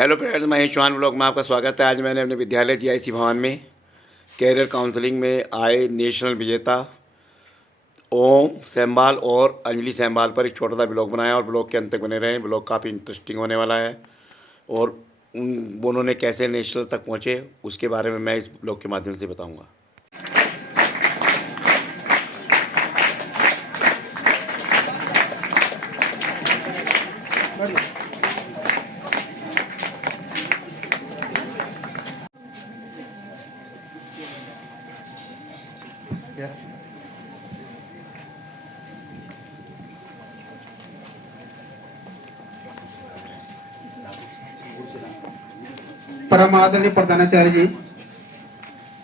Hello friends, Mahesh Chauhan blog में आपका स्वागत है। आज मैंने अपने विद्यालय जीआईसी भवन में कैरियर काउंसलिंग में आए नेशनल विजेता ओम सेमवाल और अंजलि सेमवाल पर एक छोटा सा ब्लॉग बनाया और ब्लॉग के अंत तक बने रहे। ब्लॉग काफ़ी इंटरेस्टिंग होने वाला है और उन्होंने कैसे नेशनल तक पहुँचे उसके बारे में मैं इस ब्लॉग के माध्यम से बताऊँगा। परम आदरणीय प्रधानाचार्य जी,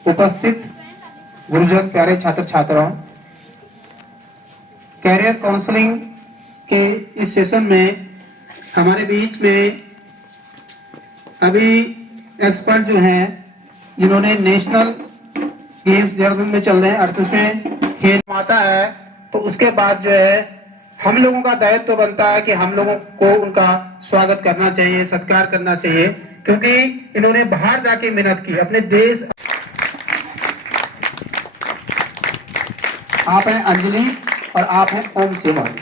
उपस्थित गुरुजन, प्यारे छात्र छात्राओं, कैरियर काउंसलिंग के इस सेशन में हमारे बीच में अभी एक्सपर्ट जो हैं, जिन्होंने नेशनल गेम्स देहरादून में चल रहे हैं, अर्थ में खेल आता है, तो उसके बाद जो है हम लोगों का दायित्व तो बनता है कि हम लोगों को उनका स्वागत करना चाहिए, सत्कार करना चाहिए, क्योंकि इन्होंने बाहर जाके मेहनत की अपने देश। आप हैं अंजलि और आप हैं ओम सेमवाल।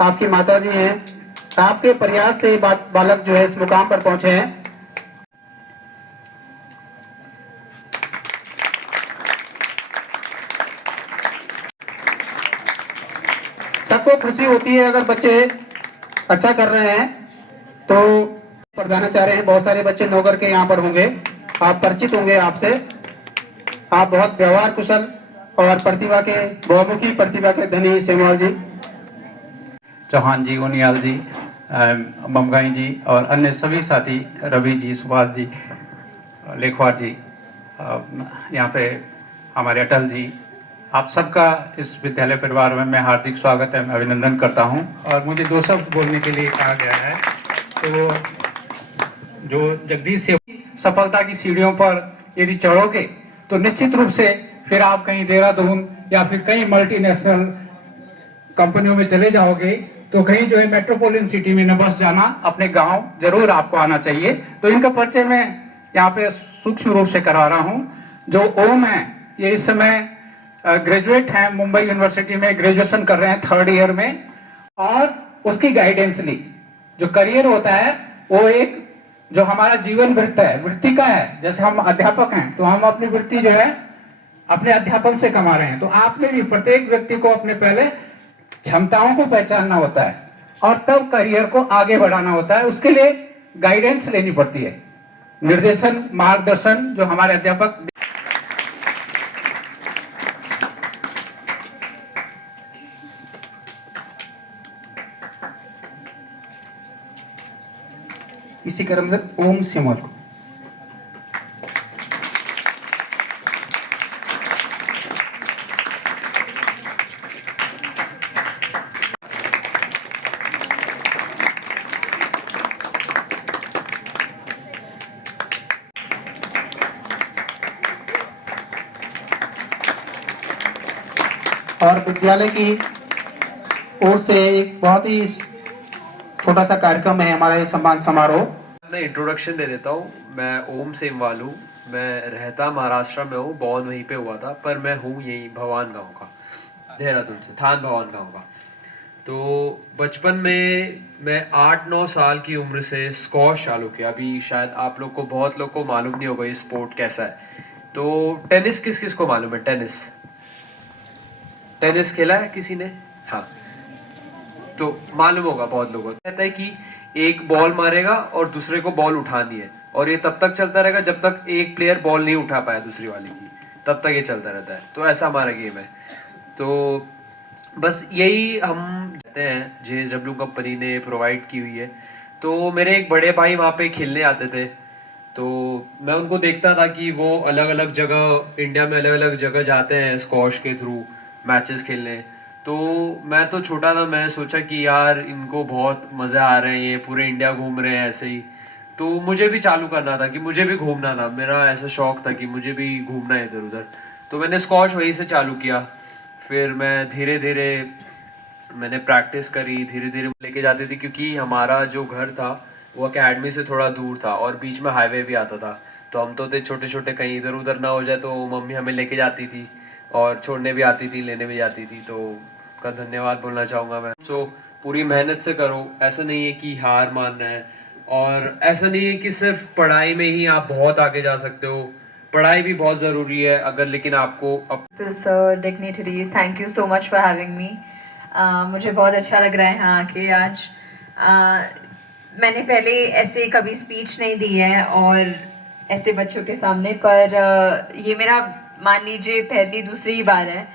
आपकी माता जी हैं, आपके प्रयास से बालक जो है इस मुकाम पर पहुंचे हैं। सबको खुशी होती है अगर बच्चे अच्छा कर रहे हैं। तो प्रधानाचार्य हैं, बहुत सारे बच्चे नौकर के यहाँ पर होंगे, आप परिचित होंगे आपसे। आप बहुत व्यवहार कुशल और प्रतिभा के, बहुमुखी प्रतिभा के धनी सेमवाल जी, चौहान जी, उनियाल जी, ममगाई जी और अन्य सभी साथी, रवि जी, सुभाष जी, लेखवार जी, यहाँ पे हमारे अटल जी, आप सबका इस विद्यालय परिवार में मैं हार्दिक स्वागत है, मैं अभिनंदन करता हूँ। और मुझे दो शब्द बोलने के लिए कहा गया है, तो जो जगदीश से सफलता की सीढ़ियों पर यदि चढ़ोगे तो निश्चित रूप से फिर आप कहीं देहरादून या फिर कई मल्टीनेशनल कंपनियों में चले जाओगे, तो कहीं जो है मेट्रोपॉलिटन सिटी में न बस जाना, अपने गांव जरूर आपको आना चाहिए। तो इनका परिचय मैं यहाँ पे सूक्ष्म रूप से करा रहा हूँ। जो ओम है, ये इस समय ग्रेजुएट हैं, मुंबई यूनिवर्सिटी में ग्रेजुएशन कर रहे हैं 3rd ईयर में, और उसकी गाइडेंस ली। जो करियर होता है वो एक जो हमारा जीवन वृत्त है, वृत्ति का है। जैसे हम अध्यापक हैं तो हम अपनी वृत्ति जो है अपने अध्यापन से कमा रहे हैं, तो आपने भी प्रत्येक व्यक्ति को अपने पहले क्षमताओं को पहचानना होता है और तब करियर को आगे बढ़ाना होता है। उसके लिए गाइडेंस लेनी पड़ती है, निर्देशन, मार्गदर्शन जो हमारे अध्यापक। इसी क्रम से ओम सेमवाल को और विद्यालय की ओर से एक बहुत ही छोटा सा कार्यक्रम है हमारा, ये सम्मान समारोह। मैं इंट्रोडक्शन दे देता हूँ। मैं ओम सेमवाल हूँ। मैं रहता महाराष्ट्र में हूँ, बॉर्न वहीं पे हुआ था, पर मैं हूँ यही भवान गांव का, देहरादून से, थान भवान गांव का। तो बचपन में मैं 8-9 साल की उम्र से स्क्वॉश चालू किया। अभी शायद आप लोग को, बहुत लोग को मालूम नहीं होगा ये स्पोर्ट कैसा है। तो टेनिस किस किस को मालूम है? टेनिस टेनिस खेला है किसी ने? हाँ, तो मालूम होगा बहुत लोगों को। कहता है कि एक बॉल मारेगा और दूसरे को बॉल उठानी है, और ये तब तक चलता रहेगा जब तक एक प्लेयर बॉल नहीं उठा पाया दूसरी वाले की, तब तक ये चलता रहता है। तो ऐसा हमारा गेम है। तो बस यही हम कहते हैं, JSW कंपनी ने प्रोवाइड की हुई है। तो मेरे एक बड़े भाई वहाँ पे खेलने आते थे, तो मैं उनको देखता था कि वो अलग अलग जगह, इंडिया में अलग अलग जगह जाते हैं स्क्वॉश के थ्रू। मैचेस खेलने। तो मैं तो छोटा था, मैं सोचा कि यार इनको बहुत मज़े आ रहे हैं, ये पूरे इंडिया घूम रहे हैं ऐसे ही, तो मुझे भी चालू करना था कि मुझे भी घूमना था। मेरा ऐसा शौक था कि मुझे भी घूमना है इधर उधर। तो मैंने स्क्वॉश वहीं से चालू किया। फिर मैं धीरे धीरे मैंने प्रैक्टिस करी, धीरे धीरे लेके जाती थी, क्योंकि हमारा जो घर था वो एकेडमी से थोड़ा दूर था और बीच में हाईवे भी आता था। तो हम तो थे छोटे छोटे, कहीं इधर उधर ना हो जाए, तो मम्मी हमें लेके जाती थी और छोड़ने भी आती थी, लेने भी जाती थी। तो का धन्यवाद बोलना चाहूँगा मैं। सो पूरी मेहनत से करो, ऐसा नहीं है कि हार मानना है, और ऐसा नहीं है कि सिर्फ पढ़ाई में ही आप बहुत आगे जा सकते हो। पढ़ाई भी बहुत ज़रूरी है अगर, लेकिन आपको Sir, dignitaries, thank you so much for having me. मुझे बहुत अच्छा लग रहा है यहाँ आके आज। मैंने पहले ऐसे कभी स्पीच नहीं दी है और ऐसे बच्चों के सामने, पर ये मेरा मान लीजिए पहली दूसरी बार है।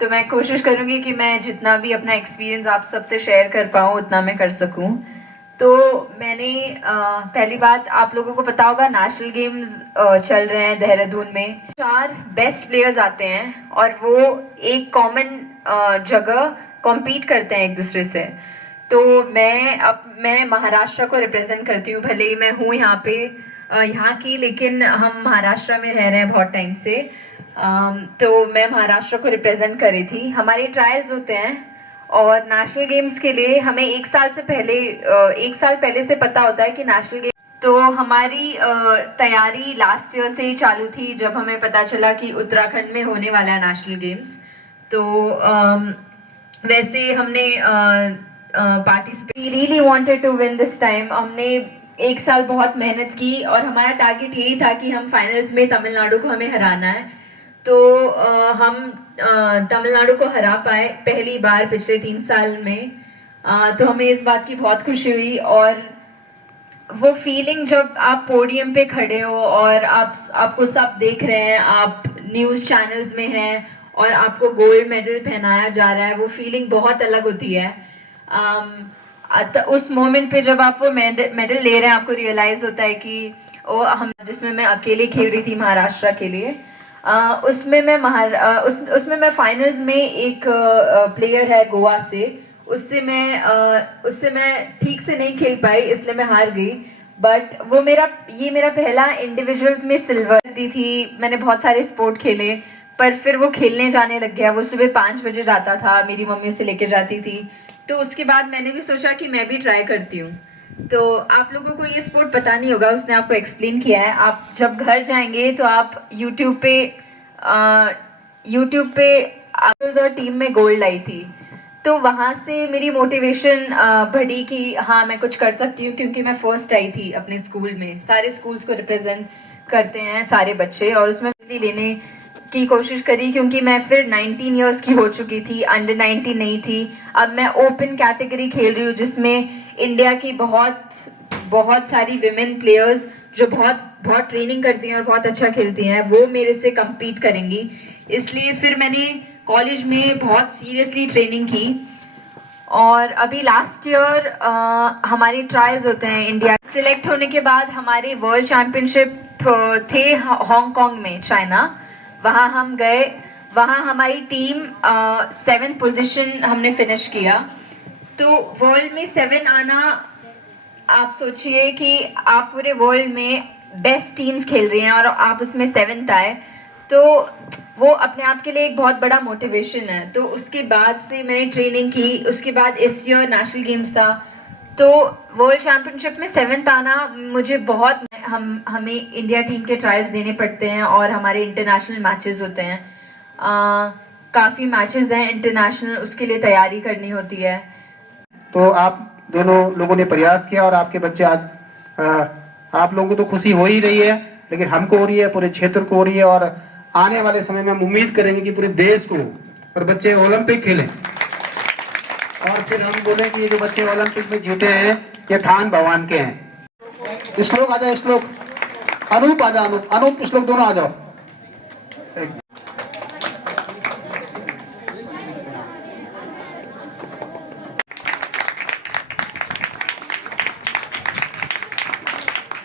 तो मैं कोशिश करूँगी कि मैं जितना भी अपना एक्सपीरियंस आप सबसे शेयर कर पाऊँ उतना मैं कर सकूँ। तो मैंने पहली बात, आप लोगों को पता होगा नेशनल गेम्स चल रहे हैं देहरादून में। 4 बेस्ट प्लेयर्स आते हैं और वो एक कॉमन जगह कॉम्पीट करते हैं एक दूसरे से। तो मैं महाराष्ट्र को रिप्रेजेंट करती हूँ, भले ही मैं हूँ यहाँ पे यहाँ की, लेकिन हम महाराष्ट्र में रह रहे हैं बहुत टाइम से। तो मैं महाराष्ट्र को रिप्रेजेंट कर रही थी। हमारे ट्रायल्स होते हैं और नेशनल गेम्स के लिए हमें एक साल पहले से पता होता है कि नेशनल गेम। तो हमारी तैयारी लास्ट ईयर से ही चालू थी, जब हमें पता चला कि उत्तराखंड में होने वाला है नेशनल गेम्स। तो वैसे हमने participate, really wanted to win this time. हमने एक साल बहुत मेहनत की और हमारा टारगेट यही था कि हम फाइनल्स में तमिलनाडु को हमें हराना है। तो हम तमिलनाडु को हरा पाए पहली बार पिछले 3 साल में। तो हमें इस बात की बहुत खुशी हुई। और वो फीलिंग जब आप पोडियम पे खड़े हो और आपको सब देख रहे हैं, आप न्यूज़ चैनल्स में हैं और आपको गोल्ड मेडल पहनाया जा रहा है, वो फीलिंग बहुत अलग होती है। उस मोमेंट पे जब आप वो मेडल ले रहे हैं, आपको रियलाइज होता है कि जिसमें मैं अकेले खेल रही थी महाराष्ट्र के लिए, उसमें मैं फाइनल्स में एक प्लेयर है गोवा से, उससे मैं ठीक से नहीं खेल पाई, इसलिए मैं हार गई। बट ये मेरा पहला इंडिविजुअल्स में सिल्वर दी थी। मैंने बहुत सारे स्पोर्ट खेले, पर फिर वो खेलने जाने लग गया। वो सुबह 5 बजे जाता था, मेरी मम्मी उसे लेके जाती थी। तो उसके बाद मैंने भी सोचा कि मैं भी ट्राई करती हूँ। तो आप लोगों को ये स्पोर्ट पता नहीं होगा, उसने आपको एक्सप्लेन किया है। आप जब घर जाएंगे तो आप यूट्यूब पे और टीम में गोल्ड लाई थी, तो वहाँ से मेरी मोटिवेशन बढ़ी कि हाँ मैं कुछ कर सकती हूँ, क्योंकि मैं फर्स्ट आई थी अपने स्कूल में। सारे स्कूल्स को रिप्रेजेंट करते हैं सारे बच्चे, और उसमें लेने की कोशिश करी, क्योंकि मैं फिर 19 इयर्स की हो चुकी थी, अंडर 19 नहीं थी। अब मैं ओपन कैटेगरी खेल रही हूँ, जिसमें इंडिया की बहुत सारी विमेन प्लेयर्स जो बहुत ट्रेनिंग करती हैं और बहुत अच्छा खेलती हैं, वो मेरे से compete करेंगी। इसलिए फिर मैंने कॉलेज में बहुत सीरियसली ट्रेनिंग की। और अभी लास्ट ईयर हमारे ट्रायल्स होते हैं इंडिया। सिलेक्ट होने के बाद हमारे वर्ल्ड चैम्पियनशिप थे हांगकांग में, चाइना। वहाँ हम गए, वहाँ हमारी टीम 7th पोजीशन हमने फिनिश किया। तो वर्ल्ड में 7 आना, आप सोचिए कि आप पूरे वर्ल्ड में बेस्ट टीम्स खेल रही हैं और आप उसमें 7th आए, तो वो अपने आप के लिए एक बहुत बड़ा मोटिवेशन है। तो उसके बाद से मैंने ट्रेनिंग की। उसके बाद इस ईयर नेशनल गेम्स था, तो वर्ल्ड चैम्पियनशिप में 7th आना मुझे बहुत, हमें इंडिया टीम के ट्रायल्स देने पड़ते हैं और हमारे इंटरनेशनल मैचेस होते हैं। काफ़ी मैचेस हैं इंटरनेशनल, उसके लिए तैयारी करनी होती है। तो आप दोनों लोगों ने प्रयास किया और आपके बच्चे आज आप लोगों को तो खुशी हो ही रही है, लेकिन हमको हो रही है, पूरे क्षेत्र को हो रही है। और आने वाले समय में हम उम्मीद करेंगे कि पूरे देश को और बच्चे ओलंपिक खेलें, और फिर हम बोले कि ये जो बच्चे ओलंपिक में जीते हैं ये थान भगवान के हैं। श्लोक आ जाओ, श्लोक अनूप आ जाओ, अनूप श्लोक दोनों आ जाओ।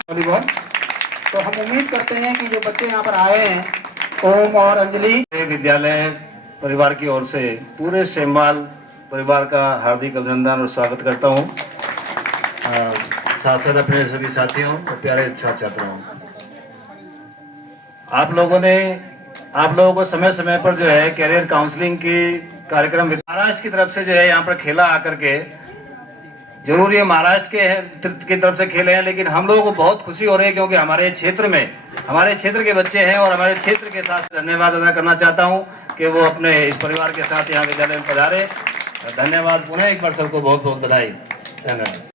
वॉलीबॉल। तो हम उम्मीद करते हैं कि जो बच्चे यहाँ पर आए हैं, ओम और अंजलि, विद्यालय परिवार की ओर से पूरे सेमवाल परिवार का हार्दिक अभिनंदन और स्वागत करता हूँ। साथ साथ अपने सभी साथियों और प्यारे छात्र छात्राओं, आप लोगों को समय समय पर जो है कैरियर काउंसलिंग की कार्यक्रम महाराष्ट्र की तरफ से जो है यहाँ पर खेला आकर के, जरूर ये महाराष्ट्र की तरफ से खेले हैं, लेकिन हम लोगों को बहुत खुशी हो रही है क्योंकि हमारे क्षेत्र के बच्चे हैं और हमारे क्षेत्र के साथ धन्यवाद अदा करना चाहता हूं कि वो अपने इस परिवार के साथ यहाँ विद्यालय में पधारे। धन्यवाद, पुनः एक बार सबको बहुत बहुत बधाई। धन्यवाद।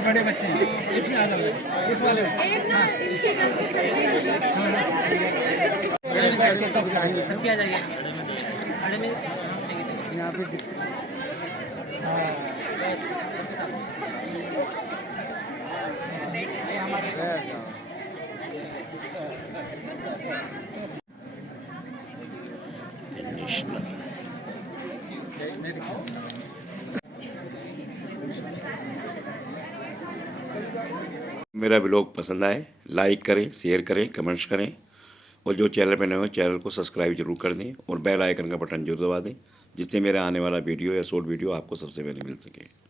बड़े बच्चे हैं, इसमें आ जाओ, इस वाले सब क्या जाइए यहाँ पे। मेरा ब्लॉग पसंद आए लाइक करें, शेयर करें, कमेंट्स करें और जो चैनल पर नए हो चैनल को सब्सक्राइब जरूर कर दें और बेल आइकन का बटन जरूर दबा दें, जिससे मेरा आने वाला वीडियो या शॉर्ट वीडियो आपको सबसे पहले मिल सके।